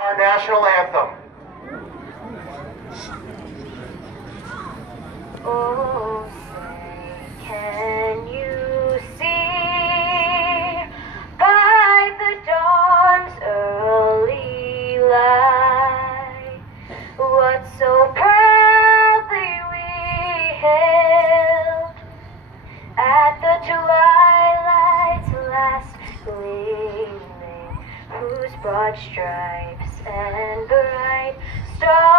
Our national anthem. Oh, say, can you see by the dawn's early light what so proudly we hailed at the twilight's last gleaming, whose broad stripes and bright stars